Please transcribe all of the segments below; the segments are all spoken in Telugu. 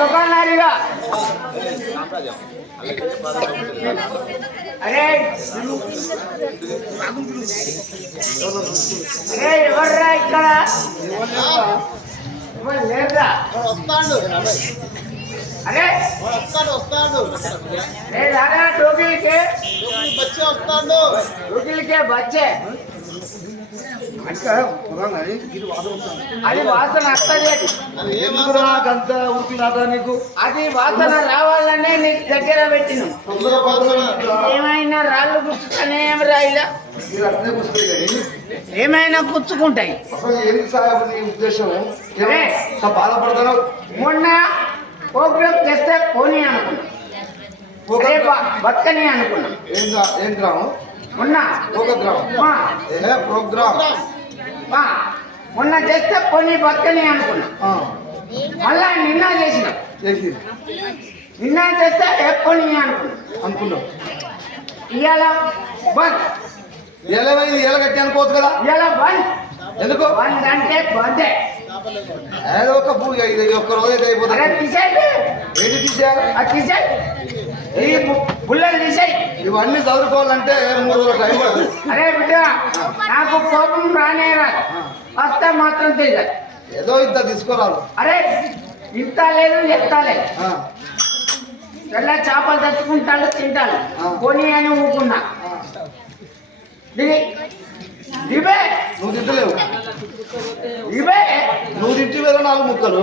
దుకాణారిగా అరే అరే ఎవర్రా ఇక్కడ లేదా अरे दादा टोपी के बच्चे అది వాసన వస్తుంది అది వాసన రావాలనే నీకు దగ్గర పెట్టిన ఏమైనా రాళ్ళు గుచ్చుతానే రాయిలా ఏమైనా గుచ్చుకుంటాయి బాధపడుతున్నావు మొన్న ప్రోగ్రామ్ చేస్తే పోనీ అనుకున్నా బతకని అనుకున్నా ఏం గ్రామం మొన్న ప్రోగ్రామ్ మొన్న చేస్తే పోనీ బతకని అనుకున్నా మళ్ళా నిన్న చేసిన నిన్న చేస్తే పోనీ అనుకున్నావు ఇవాళ బంద్ ఎలా కట్టి అనుకోవచ్చు కదా ఇవాళ బంద్ ఎందుకు బంద్ అంటే బందే ఏదో ఒక ఒక్క రోజు అయితే అయిపోతుంది ఏంటి తీసేయాలి ఈ పుల్లలు తీసేయి ఇవన్నీ చదువుకోవాలంటే 3 రోజుల టైం పడుతుంది అరే బిడ్డ నాకు కోపం రానే రాదు వస్తే మాత్రం తెలియదు ఏదో ఇంత తీసుకోరాదు అరే ఇంత లేదు ఎంత లేదు ఎలా చేపలు తెచ్చుకుంటాడు తింటాడు కొని అని ఊరుకున్నా ఇవే నువ్వు తింటలేవు ఇవే నువ్వు తింటే వేరే 4 ముక్కలు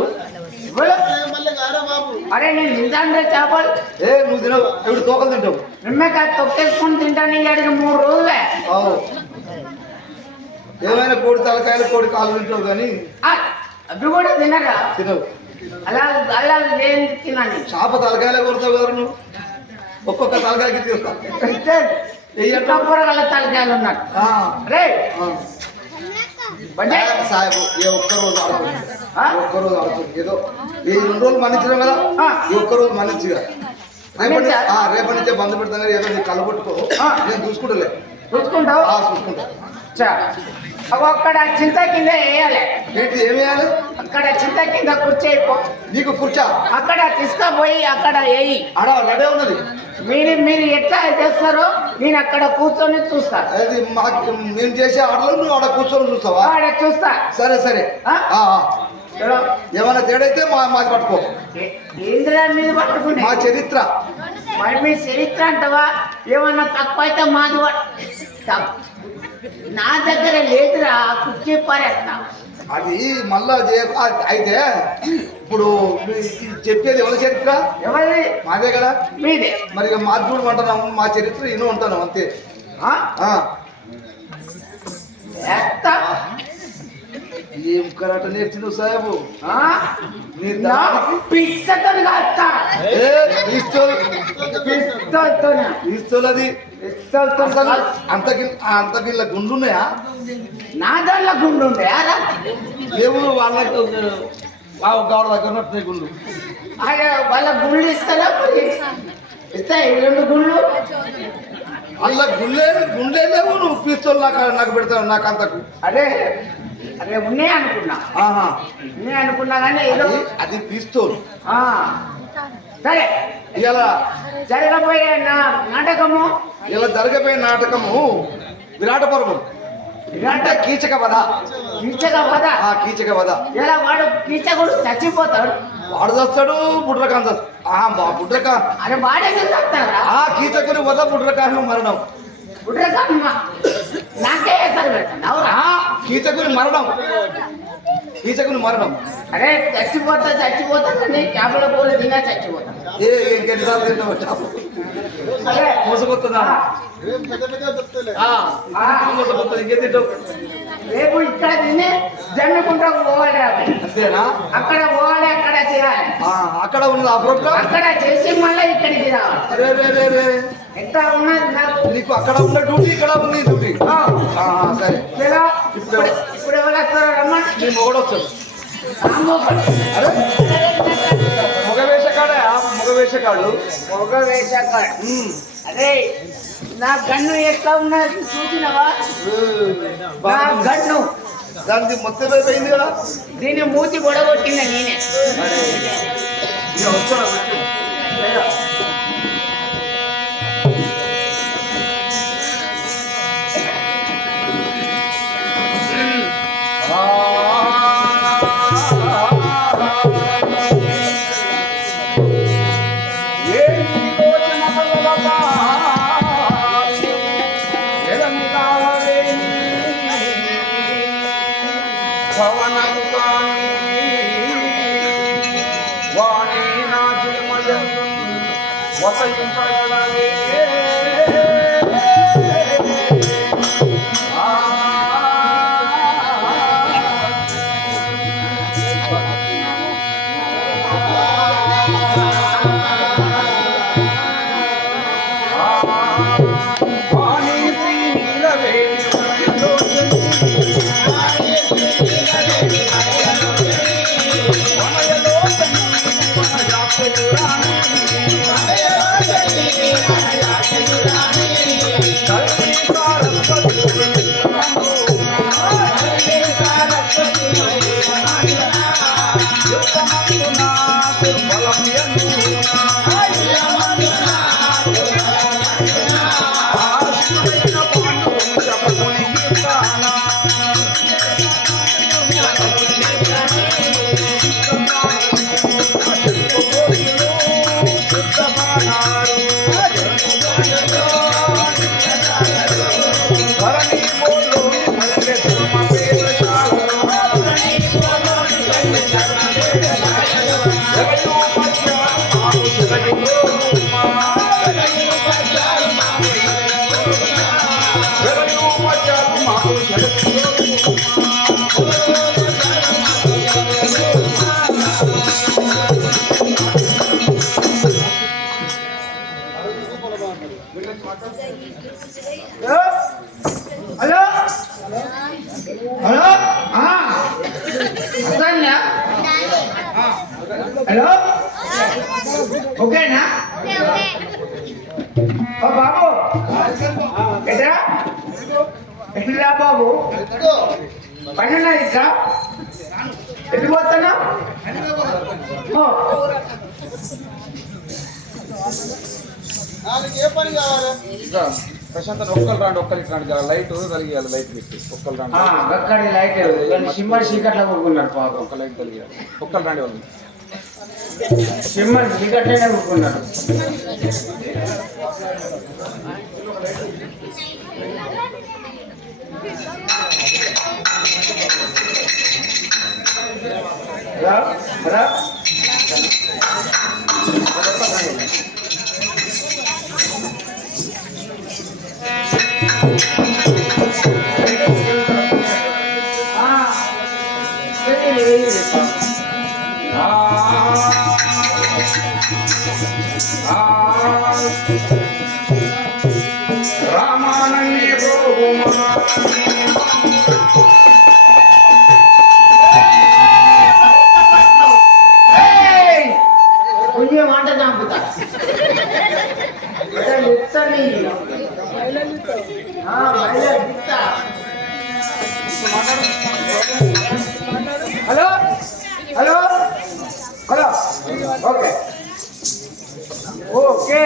అరే నేను తింటాను చేపలు నువ్వు తినవు ఇప్పుడు తోకలు తింటావు నిమ్మకాయ తొక్కేసుకొని తింటాను అడిగి 3 రోజులే ఏమైనా కోడి తలకాయలు కోడి కాళ్ళు తింటావు కానీ అవి కూడా తినరా తినవు అలా అలా ఏం తినండి చేప తలకాయలే కొడతావు కదా నువ్వు ఒక్కొక్క తలకాయకి తీస్తావు కూరగాయల తలకాయలు ఉన్నట్టు రే సాహెబ్ ఒక్కరోజు ఆడుతుంది ఏదో ఈ 2 రోజులు మన్నించడం కదా ఈ ఒక్కరోజు మన్నించిగా రేపటి నుంచే బంద్ పెడతాను ఏదో నీ కళ్ళు పట్టుకో నేను చూసుకుంటలే చూసుకుంటావు చూసుకుంటా అక్కడ చింత కింద వేయాలి ఏంటి ఏమి వేయాలి అక్కడ చింత కింద కుర్చీ నీకు కూర్చా అక్కడ తీసుకుపోయి అక్కడ వేయి ఆడ రెడీ ఉన్నది మీరు ఎట్లా చేస్తారో నేను అక్కడ కూర్చొని చూస్తా అది మాకు నేను చేసే ఆటలు నువ్వు ఆడ కూర్చొని చూస్తావా ఆడ చూస్తా సరే ఏమైనా తేడైతే మాది పట్టుకో ఏంద్రా మీద పట్టుకుంటే మా చరిత్ర మరి మీ చరిత్ర అంటవా ఏమన్నా తక్కువ అయితే మాది నా దగ్గర లేదురా కుర్చీ పారేస్తా అది మళ్ళా అయితే ఇప్పుడు చెప్పేది ఎవరి చరిత్ర ఎవరి మాదే కదా మీదే మరి మాది చూడు అంటున్నాము మా చరిత్ర ఇను ఉంటాను అంతే ఏం కరాట నేర్చినావు సాహెబు అంతకిళ్ళ గుండున్నాయా నా దాంట్లో గుండు ఉన్నాయా దేవుడు వాళ్ళకి గౌడ దగ్గర గుండు వాళ్ళ గుళ్ళు ఇస్తారా ఇస్తాయి 2 గుళ్ళు వాళ్ళ గుండె లేవు నువ్వు పిస్తోల్ నాకు పెడతావు నాకు అంతకు అరే ఉన్నాయి అనుకున్నా కానీ ఏదో అది పిస్తోల్ సరే ఇలా జరగబోయే నాటకము విరాట పర్వం అంటే కీచక వధ ఇలా వాడు కీచకుడు చచ్చిపోతాడు వాడు చస్తాడు బుడ్రకాంత బుడ్రకా అరే వాడే చస్తాడా కీచకుని వధ బుడ్రకాను మరణం నాకే కీచకుని మరణం అరే చచ్చిపోతా చేపల పూలు తిన్నా చచ్చిపోతా ఇంకెన్నిసార్లు తింటావు చేప మోసపోతుందా మోసపోతుంది ఇంకేం తింటావు రేపు ఇక్కడ తిని జమ్మికుంటకు పోవాలి అంతేనా అక్కడ పోవాలి అక్కడ చేయాలి అక్కడ ఉన్నది ఆ ప్రోగ్రామ్ అక్కడ చేసి మళ్ళీ ఇక్కడికి రావాలి ఎట్లా ఉన్నది నాకు నీకు అక్కడ ఉన్న డ్యూటీ ఇక్కడ ఉంది డ్యూటీ సరే ఇప్పుడు ఎవరు వస్తారో రమ్మని నీ మొగడు వస్తాడు అరే మగవేషకాడు అరే నా గన్ను ఎట్లా ఉన్నది చూసినవా నా గన్ను దానికి మొత్తం అయిపోయింది కదా దీన్ని మూతి గొడగొట్టింది నేనే హలో హలో హలో ఓకేనా బాబు ఎట్రా ఎట్లా బాబు పని ఉన్నది ఇట్లా ఎటు పోతున్నా ఏ పని కావాలి ప్రశాంత్ ఒక్కరు రాండి ఒక్కరి లైట్ కలిగియాలి లైట్ పెట్టి ఒక్కరు రాండి అక్కడి లైట్ సింబల్ చీకట్లో కొనుక్కున్నారు పాపం ఒక్క లైట్ కలిగియాలి ఒక్కరు రాండి వాళ్ళు సింబల్ చీకట్లోనే కొనుక్కున్నారు రా రామానందీ కొంచెం మాట చంపుతా ఎత్తని hello hello hello okay okay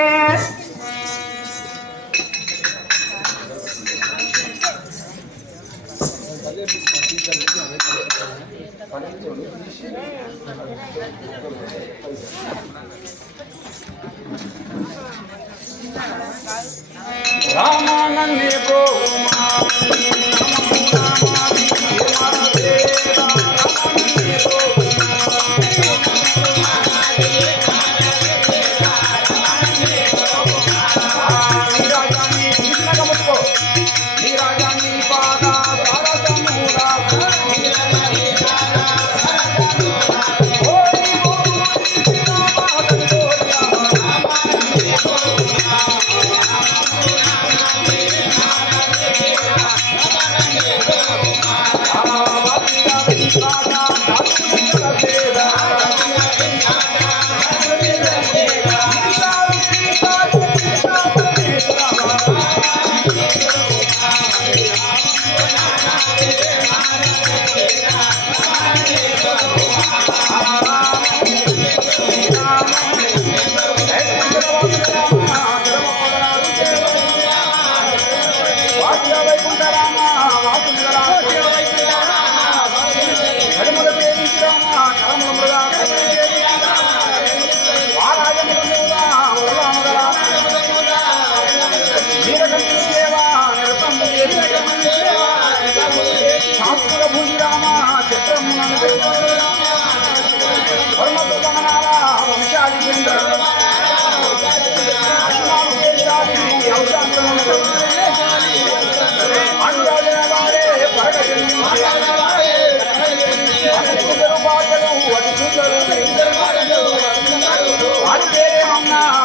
రామానందీ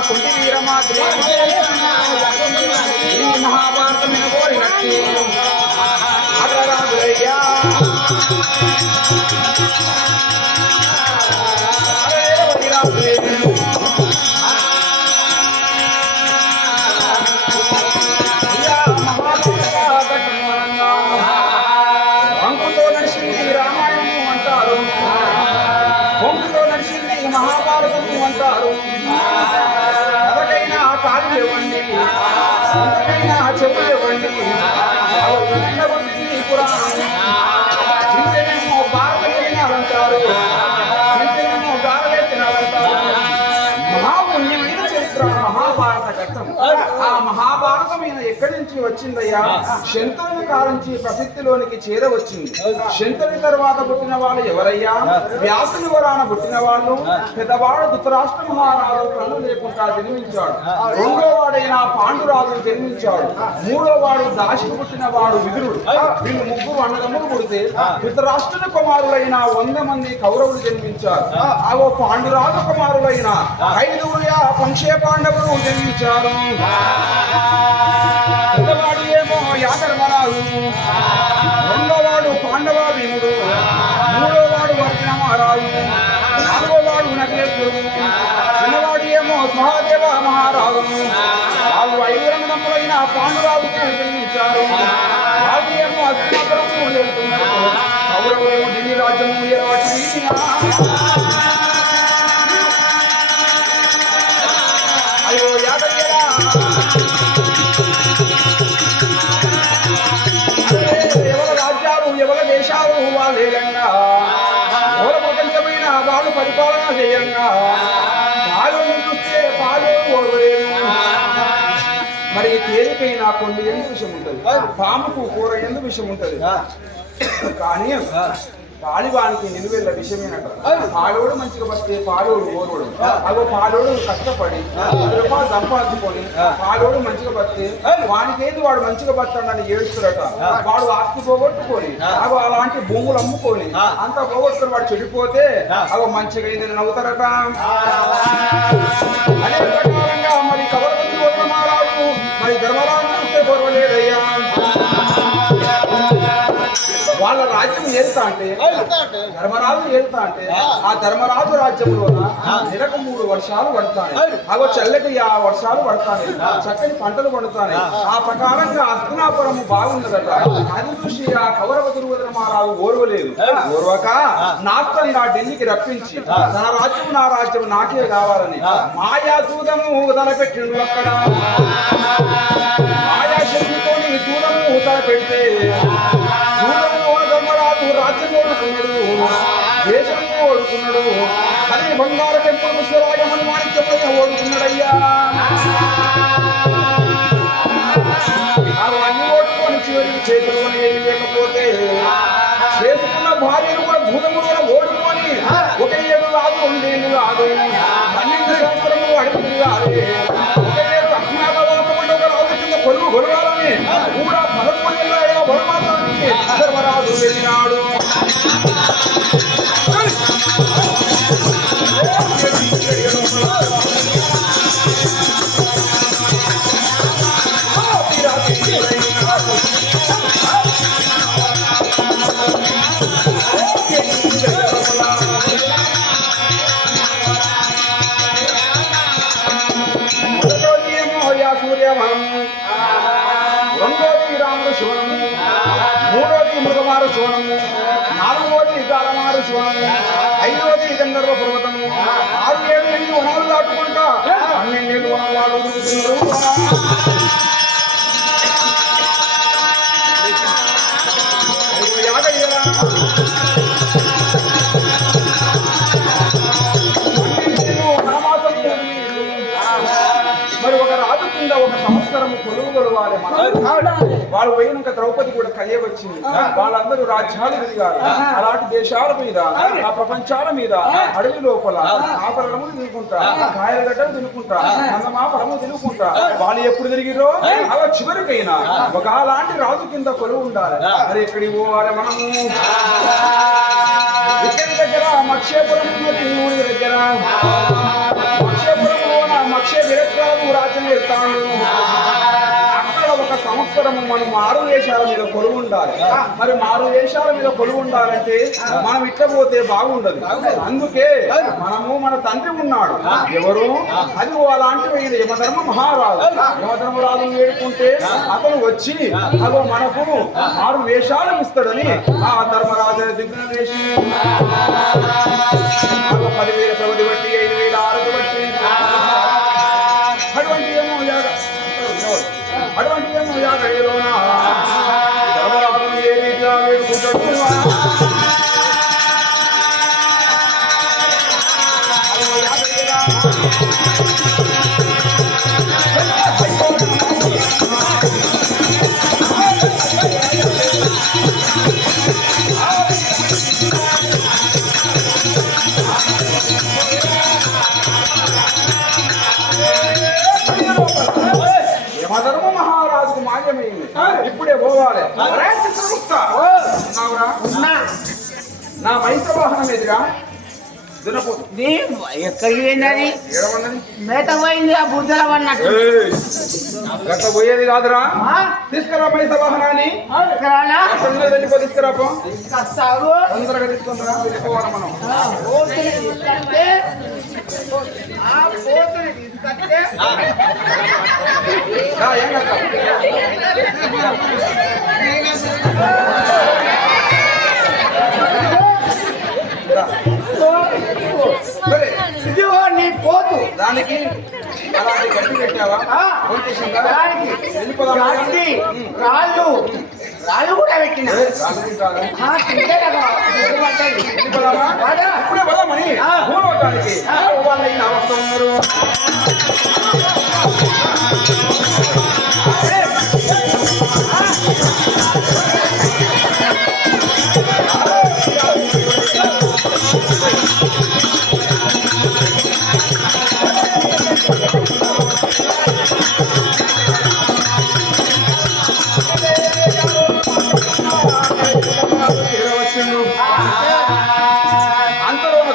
కుంటి వీరమాత్రి మహాభారతమైన కోరినట్టు అగ్రరాజులయ్యా అంకుతో నడిచింది రామాయణము అంటారు, కొంకుతో నడిచింది మహాభారతము అంటారు. ఎవరికైనా కాలు ఇవ్వండి, ఎవరికైనా చెప్పులు ఇవ్వండి, పురాణం ఇంతేనేమో భారతీయాలంటారు, ఇంతేనేమో గారవేతనాలంటారు. మహాపుణ్యమైన చరిత్ర మహాభారత ఘట్టం. ఆ మహాభారతం ఎక్కడి నుంచి వచ్చిందయ్యా? శంతనుని కారించి ప్రసిద్ధిలోనికి చేరవచ్చింది. శంతనుని తర్వాత పుట్టిన వాళ్ళు ఎవరయ్యా? వ్యాసుని వరాన పుట్టిన వాళ్ళు. పెద్దవాడు ధృతరాష్ట్ర మహారాజు కళ్ళు లేకుండా జన్మించాడు. రెండో వాడైన పాండురాజు జన్మించాడు. మూడో వాడు దాశకు పుట్టిన వాడు విదురుడు. వీళ్ళు ముగ్గురు అన్నదమ్ములు పుడితే ధృతరాష్ట్రుని కుమారులైన 100 మంది కౌరవులు జన్మించారు. అవో పాండురాజు కుమారులైన 5 పంచే పాండవులు జన్మించారు. పెద్దవాడు ఏమో యాదర్మరాజు, రెండో వాడు పాండవ భీముడు, మూడో వాడు వర్జన మహారాజు, నాలుగో వాడు నగేశ్వరుడు, చిన్నవాడు ఏమో సహదేవ మహారాజు. వాళ్ళు 5 అన్నదమ్ములైన పాండురాజుకు జన్మించారు. వాళ్ళు ఏమో అస్తినాపురము వెళ్తున్నారు. కౌరవులేమో ఢిల్లీ రాజ్యము ఏర్పాటు. అయ్యో యాదయ్యరా, ఎవరి రాజ్యాలు ఎవరి దేశాలు వాళ్ళేయంగా, ఎవరి ప్రపంచమైన వాళ్ళు పరిపాలన చేయంగా, పాలు చూస్తే పాలు ఓడలేము. మరి తేలికైన కొన్ని ఎందు విషయం ఉంటుంది, పాముకు కూర ఎందు విషయం ఉంటుంది. కానీ పాలివానికి నిలువెళ్ళ విషయమేనట. పాలోడు మంచిగా వస్తే పాలోడు ఓరోడు. అగో పాలోడు కష్టపడి 10 రూపాయలు సంపాదించుకొని పాలోడు మంచిగా వస్తే వానికేది వాడు మంచిగా బతాడని ఏడుస్తాడట. వాడు ఆస్తి పోగొట్టుకొని అగో అలాంటి భూములు అమ్ముకొని అంతా పోగొట్టుకొని వాడు చెడిపోతే అగో మంచిగా అయిందని నవ్వుతారట. అదే ప్రకారంగా మరి కవరవతి ధర్మరాజు మరి ధర్మరాజు చూస్తే పొరవలేదయ్యా. వాళ్ళ రాజ్యం ఏళ్తా అంటే ధర్మరాజు ఏళ్తా అంటే ఆ ధర్మరాజు రాజ్యంలో నెలకు 3 వర్షాలు పడతాయి. అగో చల్లటి 50 వర్షాలు పడతాయి, చక్కని పంటలు పండుతాయి. ఆ ప్రకారంగా హస్తినాపురము బాగున్నదట. అది చూసి ఆ కౌరవతి మహారాజు ఓర్వలేదు. ఓర్వక నాస్తం నా ఢిల్లీకి రప్పించి తన రాజ్యం నా రాజ్యం నాకే కావాలని మాయా దూదము తలపెట్టిండు. అక్కడ మాయా శక్తితోని దూదము తలపెడితే ధర్మరాజు రాజ్యం ఓడుకున్నాడు, దేశం ఓడుకున్నాడు. కానీ బంగారు టెంపుల్ పుష్పరాజమని మాణిక్యమైన ఓడుకున్నాడయ్యా. అన్ని ఓడుకొని చివరికి చేతులు ఏమి లేకపోతే చేసుకున్న భార్యను కూడా భూతము కూడా ఓడుకొని 1 ఏడు కాదు 2 ఏళ్ళు కాదు 12 సంవత్సరము అడుగుతుంది కాదు 1 ఏడు అజ్ఞాతవాసముంటే ఒక రాజు కింద కొలువు కొలవాలని కూడా 11 ఏళ్ళ వనవాసానికి ధర్మరాజు వెళ్ళినాడు. సూర్యవనము, రెండోది రాముడు శివనము, మూడోది మృగమారు శివనము, 4వది గాలమారు శివనము, 5వది గంధర్వ పర్వతము, 6, 7, 8 వనాలు దాటుకుంటా 12 ఏళ్ళు వనవాళ్ళు తిరుగుతున్నారు. మరి ఒక రాజు కింద 1 సంవత్సరము కొలువు కొలవాలి. వాళ్ళు పోయినాక ద్రౌపది కూడా కలియ వచ్చింది. వాళ్ళందరూ రాజ్యాలు ఎదిగారు. అలాంటి దేశాల మీద ఆ ప్రపంచాల మీద అడవి లోపల ఆపరణము తినుకుంటా, కాయలగడ్డలు తినుకుంటా, అన్నమాపరము తినుకుంటా వాళ్ళు ఎప్పుడు తిరిగిరో అలా చివరికైనా ఒక అలాంటి రాజు కింద కొలువు ఉండాలి. మరి ఎక్కడికి పోవాలి మనము? ఇక్కడి దగ్గర మక్షేపురం ఊరి దగ్గర మక్షేపురంలో నా మక్షే విరక్రాము రాజ్యం ఎత్తాడు. అక్కడ ఒక సంవత్సరము మనం మారు వేషాల మీద కొలువు ఉండాలి. మరి మారు వేషాల మీద కొలువు ఉండాలంటే మనం ఇట్లా పోతే బాగుండదు. అందుకే మనము మన తండ్రి ఉన్నాడు ఎవరు, అది అలాంటి యమధర్మ మహారాజు. యమధర్మరాజు వేడుకుంటే అతను వచ్చి అదో మనకు మారు వేషాలు ఇస్తాడని ఆ ధర్మరాజు దిగ్గున వేసి 10,000 ప్రవధి బట్టి 5,000 ఆరతి బట్టి అటువంటి ఏమో యాగడిలోనా ధర్మరాజు ఏ రీతిగా వేడుకుంటాడు. యమధర్మ మహారాజుకు మాన్యమైంది. ఇప్పుడే పోవాలి. నా మైత్ర వాహనం ఎదురా దున్నపోతు ఎక్కడికి పోయింది? మేత పోయింది ఆ బుద్ధల పడినట్టు. గట్ల పోయేది కాదురా. తీసుకురా మైత్ర వాహనాన్ని. వెళ్ళిపో తీసుకురాపో. తొందరగా తీసుకుంటారా వెళ్ళిపోవాలి మనం. ఏం సరే ఇదిగో నీ పోతు. దానికి అలాంటి గట్టి పెట్టావా? రాళ్ళు రాళ్ళు కూడా పెట్టిన ఇప్పుడే పదమని పూర్వటానికి వాళ్ళ అవస్థ ఉన్నారు.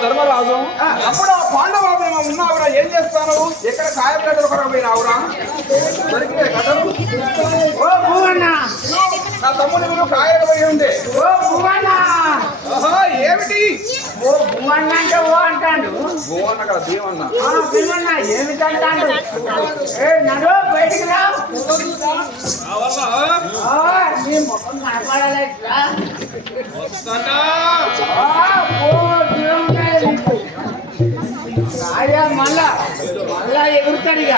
ధర్మరాజు అప్పుడు ఆ పాండవాలు ఉన్నావురా, ఏం చేస్తాను? ఎక్కడ కాయగడ్డలు కొరకపోయినావురా? దొరికితే కథలు. ఓ భూవన్న, నా తమ్ముడు మీరు కాయలు పోయి ఉండే. ఓ భూవన్న. ఏమిటి? ఓ భూవన్న అంటే ఓ అంటాడు. భూవన్న కదా భీమన్న. భీమన్న ఏమిటంటాడు? నడు బయటికి రా. నీ ముఖం కనపడలేట్లా? రాజా మళ్ళా మళ్ళా ఎగురుతాడు ఇక.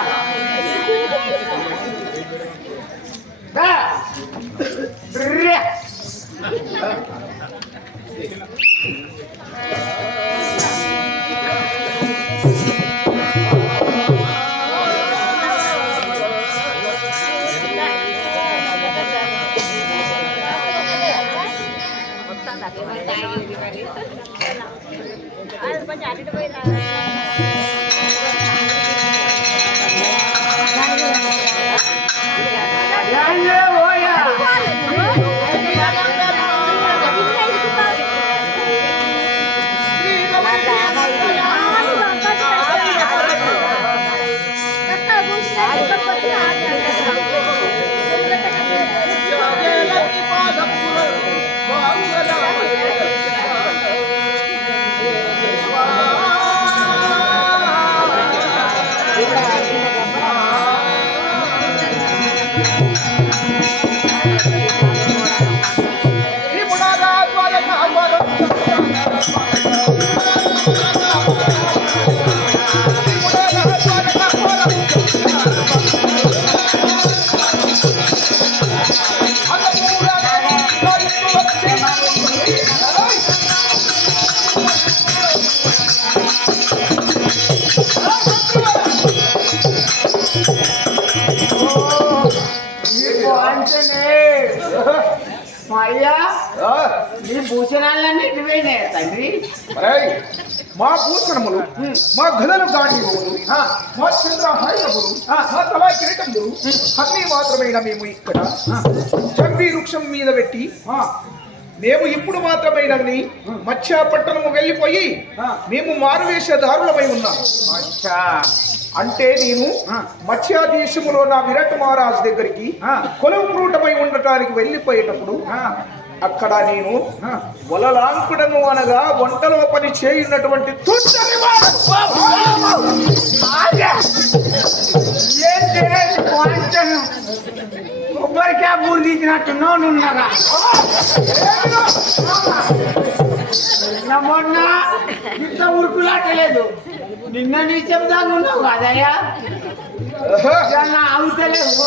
అయ్యా నీ భూషణాలన్నీ ఇటువైనాయి తండ్రి. మా భూషణములు, మా ఘనలు గాడిములు, మా చంద్రహారములు, మా తలా కిరీటములు అన్నీ మాత్రమైన మేము ఇక్కడ చంపి వృక్షం మీద పెట్టి మేము ఇప్పుడు మాత్రమేనని మత్స్యపట్టణము వెళ్ళిపోయి మేము మారువేషధారులమై ఉన్నాం. అచ్చా. అంటే నేను మత్స్య దేశములో నా విరాట్ మహారాజు దగ్గరికి కొలువు క్రూటమై ఉండటానికి వెళ్ళిపోయేటప్పుడు అక్కడ నేను వలలాంకుడను అనగా వంటలో పని చేయున్నటువంటి కొబ్బరికా బూరు తీసినట్టు నోనున్నారా? మొన్న ఇంత ఉరుకులాటలేదు. నిన్న నీ చెప్దాగా ఉన్నావు కదయ్యా, అవుతలేవు.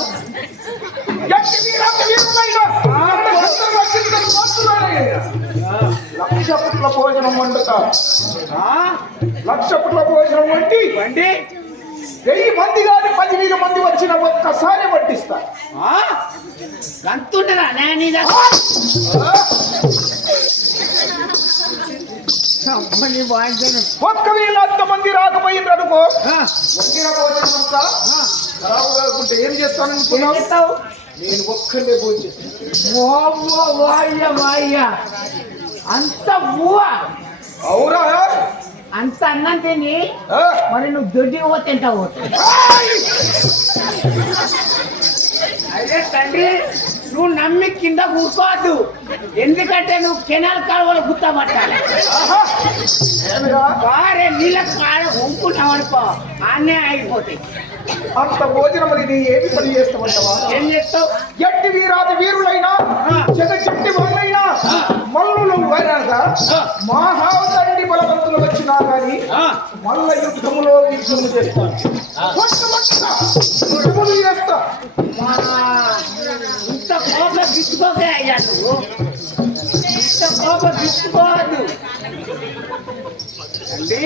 లక్ష పుట్ల భోజనం వండుతా, లక్ష పుట్ల భోజనం వంటి 1000 మంది కానీ 10,000 మంది వచ్చిన ఒక్కసారి వడ్డిస్తా. అంతుండరా నీ ఒక్కవేళ అంతమంది రాకపోయింది అనుకో, వండిన భోజనం అంతా ఖరాబు కాకుంటే ఏం చేస్తావు? నేను ఒక్కడే భోజనం. అంత బువ్వ అవురా? అంత అన్నం తిని మరి నువ్వు దొడ్డి తింటావు. అదే తండ్రి, నువ్వు నమ్మి కింద కూర్చోవద్దు. ఎందుకంటే నువ్వు కెనాల్ కాలువలు గుర్తపట్టాలి. వారే నీళ్ళ కాడ ఊపుకున్నావు అనుకో, అన్నే అయిపోతాయి. అంత భోజనం నీ ఏమి పని చేస్తామంటావా? ఏం చేస్తావు? ఎట్టి వీరాది వీరులైనా చెట్టి వాళ్ళైనా మల్లులు మహాదండి బలవంతులు వచ్చినా కానీ మల్ల యుద్ధములో యుద్ధము చేస్తాను. చేస్తా. ఇంత కోపం గిట్టుకోకే అయ్యా, నువ్వు ఇంత కోపం గిట్టుకోవద్దు. అండి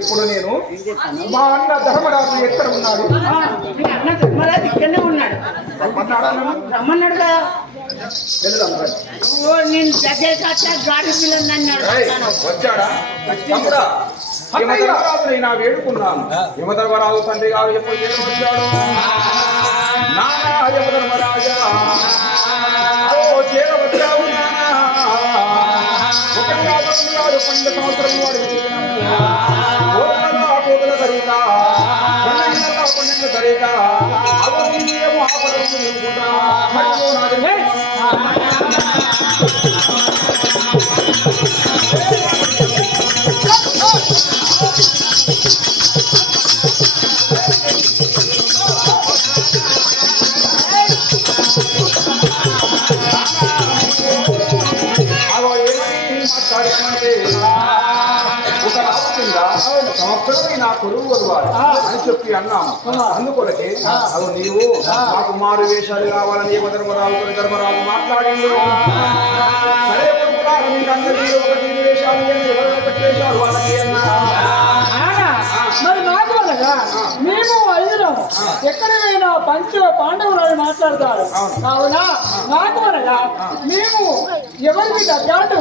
ఇప్పుడు నేను మా అన్న ధర్మరాజు ఎక్కడ ఉన్నాడు? మీ అన్న ధర్మరాజు ఇక్కడనే ఉన్నాడు. రమ్మన్నాడు కదా. నేను దగ్గర కాస్త గాడి పిల్లలు అన్నాడు. వచ్చాడా? నా వేడుకున్నాను. యమధర్మరాజు తండ్రి గారు ఎప్పుడు వచ్చాడు? నానా యమధర్మరాజా చేరవచ్చావు నానా. 1 కాదు 2 కాదు 12 సంవత్సరాలు వాడు కోదల సరిగా కొండ సరిగా అవన్నీ ఆపదలు నిలుపుకుంటా నా కొలువు వదవాలి అని చెప్పి అన్నాము. అందుకొరకే అవి నీవు మాకు మారు వేషాలు కావాలని ధర్మరాజు మాట్లాడిండు. సరే మీకు అందరికీ 1 వేషాలు వేషాలు వాళ్ళకి మరి మాకు వల్లగా మేము అయ్యాము. ఎక్కడ పోయినా పాండవులు మాట్లాడతారు. కావున మాకు వల్లగా మేము ఎవరికి తగ్గట్టు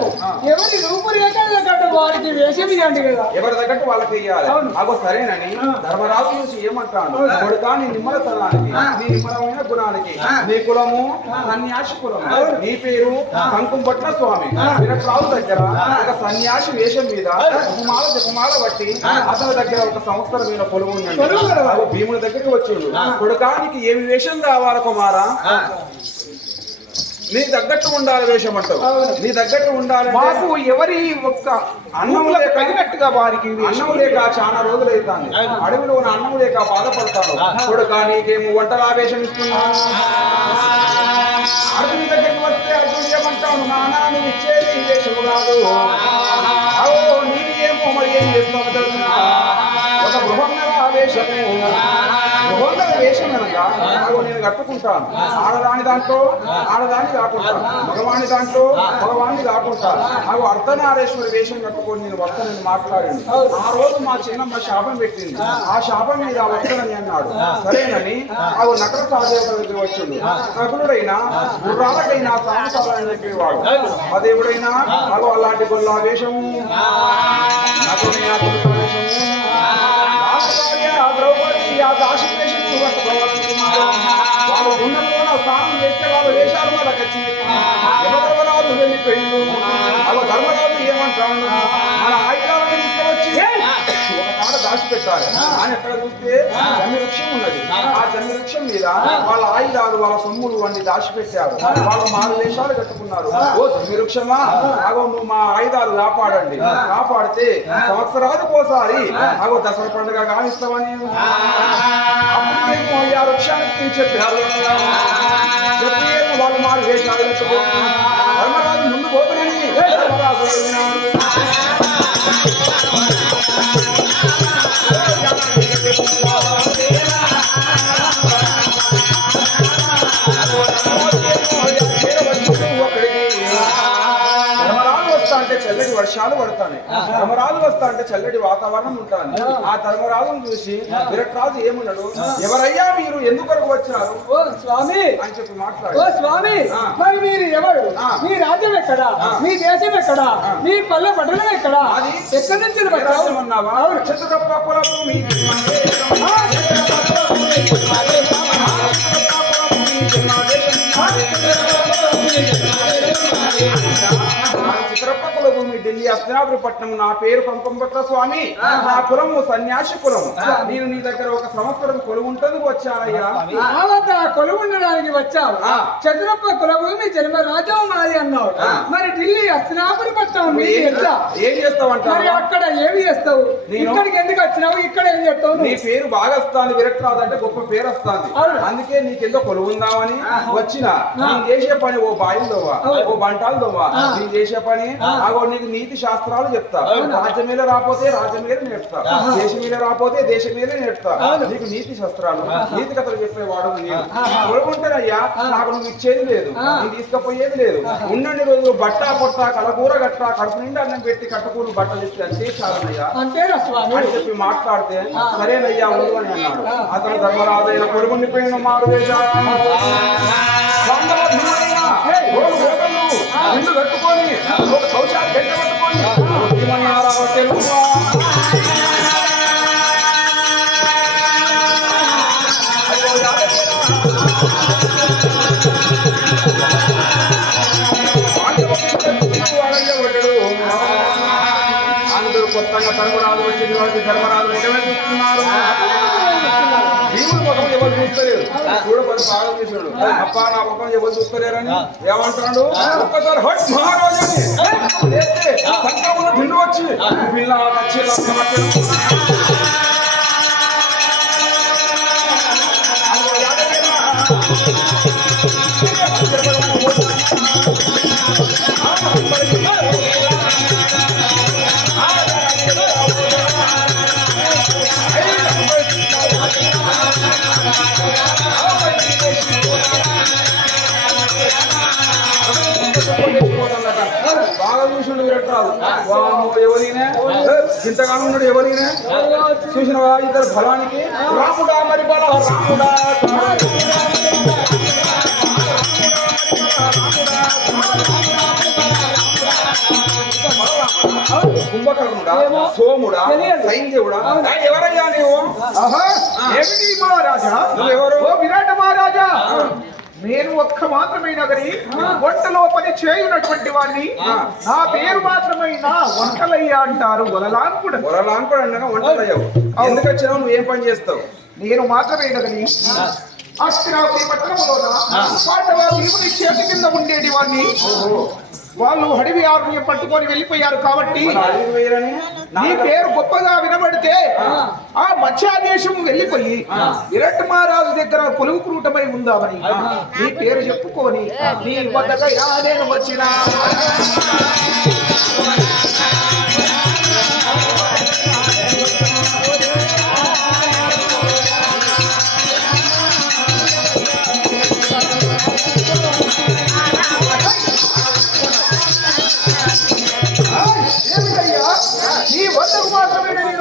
ఎవరి రూపురేఖ తగ్గట్టు వారికి వేషం ఇవ్వండి కదా. ఎవరి తగ్గట్టు వాళ్ళకి ఇవ్వాలి. అగో సరేనని ధర్మరాజు నుంచి ఏమంటాను? కొడుకా నీ నిమ్మలతనానికి, నీ నిమ్మలమైన గుణానికి, నీ కులము సన్యాసి కులం, నీ పేరు కంకుంపట్ల స్వామి. విరట్రాజు దగ్గర ఒక సన్యాసి వేషం మీద జపమాల బట్టి అతని దగ్గర 1 సంవత్సరమైన పొలువు ఉందండి. భీముడి దగ్గరికి వచ్చిండు. కొడుకానికి ఏమి వేషం కావాలి కుమారా? నీ తగ్గట్టు ఉండాలి వేషం అంటావు. నీ తగ్గట్టు ఉండాలి. మాకు ఎవరి ఒక్క అన్నం లేక తగినట్టుగా వారికి అన్నం లేక చాలా రోజులైతాను. అడవిలో అన్నం లేక బాధపడతాను. కొడుకా నీకేమో వంటలా వేషం ఇస్తున్నాను. అర్జుని దగ్గరికి వస్తే అర్జునుడు ఏమంటాను? నానా నువ్వు ఇచ్చేది వేషము కాదు. నీకేమో మరి ఏం చేస్తావు తెలుసు? ఒక బృహన్నర వేషము. బృహన్నర వేషం అనగా నేను కట్టుకుంటాను. ఆడదాని దాంట్లో ఆడదాన్ని కాకుంటాను, మగవాణి దాంట్లో మగవాణ్ణి కాకుంటాను. నాకు అర్ధనారేశ్వరి వేషం కట్టుకొని నేను వస్తానని మాట్లాడింది. ఆ రోజు మా చిన్నమ్మ శాపం పెట్టింది. ఆ శాపం మీద వస్తానని అన్నాడు. సరేనని అవి నకర సహదేవుల దగ్గర వచ్చిండు. నకులుడైనా గుర్రాలకైనా సాంసాలని చెప్పేవాడు. అదేవుడైనా అగో అలాంటి గొల్లా వేషము ద్రౌపది ఆ దాసి వేషం వాళ్ళు గుండెల్లో స్నానం చేస్తే వాళ్ళ వేషాలు వాళ్ళకి వచ్చినాయి. యమధర్మరాజు ధర్మరాజు వెళ్ళిపోయిండు. అలా ధర్మరాజు ఏమంటాడు, మన ఆయుధాలను తీసుకువచ్చి ఒక కాడ దాచిపెట్టాలి అని ఎక్కడ చూస్తే జమ్మి వృక్షం ఉన్నది. ఆ జమ్మి వృక్షం మీద వాళ్ళ ఆయుధాలు వాళ్ళ సొమ్ములు అన్ని దాచిపెట్టారు. వాళ్ళు మారు వేషాలు కట్టుకున్నారు. ఓ జమ్మి వృక్షమా, అగో నువ్వు మా ఆయుధాలు కాపాడండి, కాపాడితే సంవత్సరాలకు ఒకసారి అగో దసరా పండుగ గావిస్తామని అప్పుడు ఆ వృక్షానికి చెప్పారు. చెప్పి వాళ్ళు మారు వేషాలు కట్టుకున్నారు. ధర్మరాజు ముందు పోతునని ధర్మరాజు అంటే చల్లటి వర్షాలు పడతాయి, ధర్మరాజు వస్తా అంటే చల్లటి వాతావరణం ఉంటుంది. ఆ ధర్మరాజును చూసి విరట్రాజు ఏమన్నాడు, ఎవరయ్యా మీరు ఎందుకొరకు వచ్చినారు ఓ స్వామి అని చెప్పి మాట్లాడు. ఓ స్వామి, మరి మీరు ఎవరు? మీ రాజ్యం ఎక్కడా? మీ దేశం ఎక్కడా? మీ పల్లె పట్టణం ఎక్కడా? ఎక్కడి నుంచి అన్నావా? చతురప్రపురపు మీ చిత్రపక్కల భూమి ఢిల్లీ అస్తినాపురపట్నం. నా పేరు పంపంపట్ల స్వామి, నా కులము సన్యాసి కులము. నేను నీ దగ్గర ఒక సంవత్సరం కొలువుంటది వచ్చానయ్యా. కొలువు ఉండడానికి వచ్చావు. చతురప్ప కులభూమి జన్మ రాజ్యం మాది అన్నావు. మరి ఢిల్లీ అస్తినాపురపట్నం ఏం చేస్తావంట? మరి అక్కడ ఏమి చేస్తావు? ఇక్కడికి ఎందుకు వచ్చినావు? ఇక్కడ ఏం చేస్తావు? నీ పేరు బాగా వస్తాను, విరట్రాజు అంటే గొప్ప పేరు వస్తుంది. అందుకే నీకెందో కొలువుందామని వచ్చిన. నేను చేసే పని ఓ బాయిలు దోవా, ఓ బంటాలు దోవా. నేను చేసే పని ఆగో నీకు నీతి శాస్త్రాలు చెప్తా. రాజ్యం మీద రాపోతే రాజ్యం మీద నేర్పుతా, దేశం మీద రాపోతే దేశం మీద నేర్పుతా. నీకు నీతి శాస్త్రాలు నీతి కథలు చెప్పేవాడు నేను. కొలువుంటేనయ్యా నాకు నువ్వు ఇచ్చేది లేదు, నేను తీసుకుపోయేది లేదు. ఉన్నన్ని రోజులు బట్టా పొట్ట కలకూర గట్ట కడుపు నిండా అన్నం పెట్టి కట్టుకూరు బట్టలు ఇస్తే అంతే చాలనయ్యా అని చెప్పి మాట్లాడితే సరేనయ్యా ఉండు అని అన్నాడు. అతను ధర్మరాజైన కొడుకుని పోయిన మారు ఇల్లు కట్టుకొని ఒక శౌచాలు గంట పట్టుకొని అందరూ కొత్తగా ధర్మరాజు వచ్చిన వాటి ధర్మరాజు ముఖమే చూస్తున్నారు. భీముడు ముఖం ఎవరు చూస్తలేరు, చూడబడి బాగా చూసాడు. అప్ప నా ముఖం ఎవరు చూస్తలేరని ఏమంటున్నాడు. ఒక్కసారి హట్ మహారాజని సంక్రమణ భిండు వచ్చి పిల్ల నచ్చి బాగా చూసిండు విరట్రాజు. ఎవరినే ఇంతగానో ఉన్నాడు, ఎవరినే చూసిన ఇద్దరు బలానికి రాముడా మరి బల రాముడా కుంభకర్ణుడా సోముడా సైందేవుడా ఎవరయ్యా నీవు? ఏమిటి మహారాజా? నువ్వెవరు? విరాట మహారాజా, నేను ఒక్క మాత్రమైన గని వంటలో పని చేయునటువంటి వాడిని. నా పేరు మాత్రమైన వంటలయ్యా అంటారు. వలలాంకుడు అనగా వంటలయ్యావు. ఎందుకు వచ్చినావు? నువ్వు ఏం పని చేస్తావు? నేను మాత్రమైన గని అస్తినాపురి పట్టణంలోన పాండవ భీముని చేతి కింద ఉండేటి వాడిని. వాళ్ళు అడవి ఆరుని పట్టుకొని వెళ్ళిపోయారు కాబట్టి నీ పేరు గొప్పగా వినబడితే ఆ మత్స్యాదేశం వెళ్ళిపోయి విరట్ మహారాజు దగ్గర పొలుగు క్రూటమై ఉందామని నీ పేరు చెప్పుకొని నీ వద్దగా నేను వచ్చిన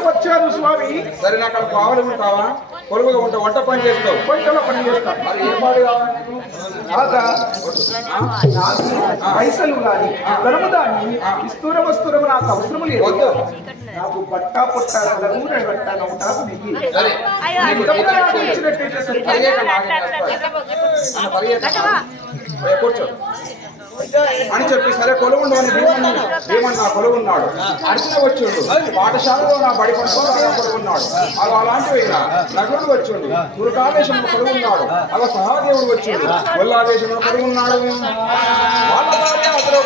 వచ్చాను స్వామి. సరే నాకు అక్కడ కావాలి ఉంటావా? పొరుగుగా ఉంటా, వంట పని చేస్తావు, వంటలో పని చేస్తాను. మరి ఏం పాడు కావాలి? పైసలు కానీ ధనముదాన్ని ఇస్తూర వస్తువులు నాకు అవసరం లేదు. నాకు బట్ట పొట్ట బట్ట నవ్వుతాకు దిగి ఇచ్చినట్టయితే కూర్చో. అని చెప్పి సరే కొలువుండు అని భీమన్న కొలువున్నాడు. అర్జున వచ్చాడు పాఠశాలలో నా బడి పంచుకోవడానికి కొలువున్నాడు. అలా అలాంటివి నగుడు వచ్చాడు దుర్గావేశంలో కొలువున్నాడు. అలా సహాదేవుడు వచ్చాడు కొల్లావేశంలో కొలువున్నాడు. వాళ్ళ భార్య అతను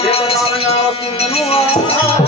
ఏ ప్రకారంగా వస్తుందను